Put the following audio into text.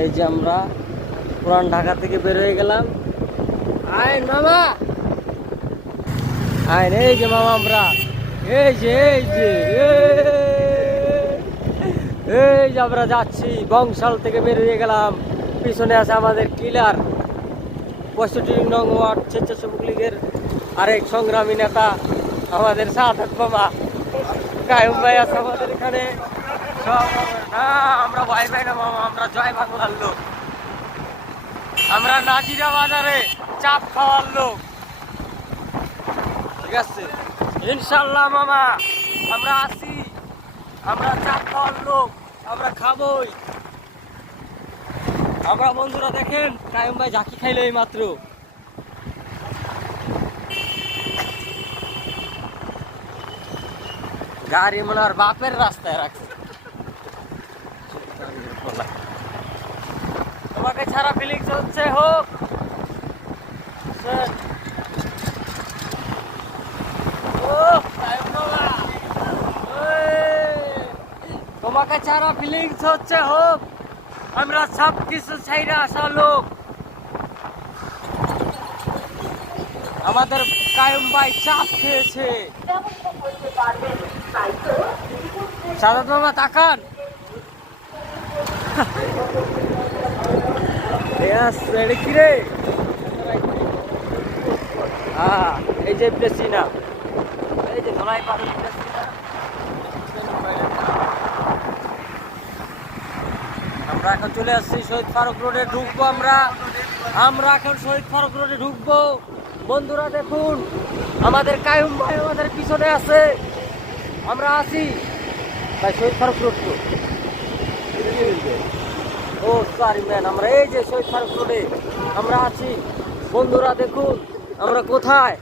এই যে আমরা পুরান ঢাকা থেকে বের হয়ে গেলাম। আইন মামা, আইন। এই যে মামা আমরা এই যে আমরা যাচ্ছি, বংশাল থেকে বের হয়ে গেলাম। পিছনে আছে আমাদের কিলার 65 নং ওয়ার্ড স্বেচ্ছাসেবক লীগের আরেক সংগ্রামী নেতা আমাদের সাদাত মামা কায়ুম ভাই আছে আমাদের এখানে। আমরা ভয় পাই না মামা, আমরা জয় বাংলার লোক, আমরা নাজিরা বাজারে চাপ খাওয়ার লোক। ঠিক আছে ইনশাল্লাহ মামা, আমরা আছি, আমরা চাপ খাওয়ার লোক, আমরা খাবোই। আমরা বন্ধুরা দেখেন কায়ুম ভাই ঝাঁকি খাইলো এই মাত্র। গাড়ি মনে হয় বাপের রাস্তায় রাখছে। তোমাকে ছাড়া ফিলিংস হচ্ছে হোক। তোমাকে ছাড়া ফিলিংস হচ্ছে হোক। আমরা সব কিছু ছাইরা আসা লোক। আমাদের কায়ুম ভাই চাপ খেয়েছে। সাদাত মামা তাকান। কি রে? হ্যাঁ এই যে প্রেসিনা, এই যে ধলাই পাড়ি আমরা এখন চলে আসছি শহীদ ফারুক রোডে ঢুকবো। আমরা এখন শহীদ ফারুক রোডে ঢুকবো। বন্ধুরা দেখুন আমাদের কায়ুম ভাই আমাদের পিছনে আছে, আমরা আছি ভাই শহীদ ফারুক রোড। তো ও সরি ম্যান, আমরা এই যে শহীদ ফারুক রোডে আমরা আছি। বন্ধুরা দেখুন আমরা কোথায়।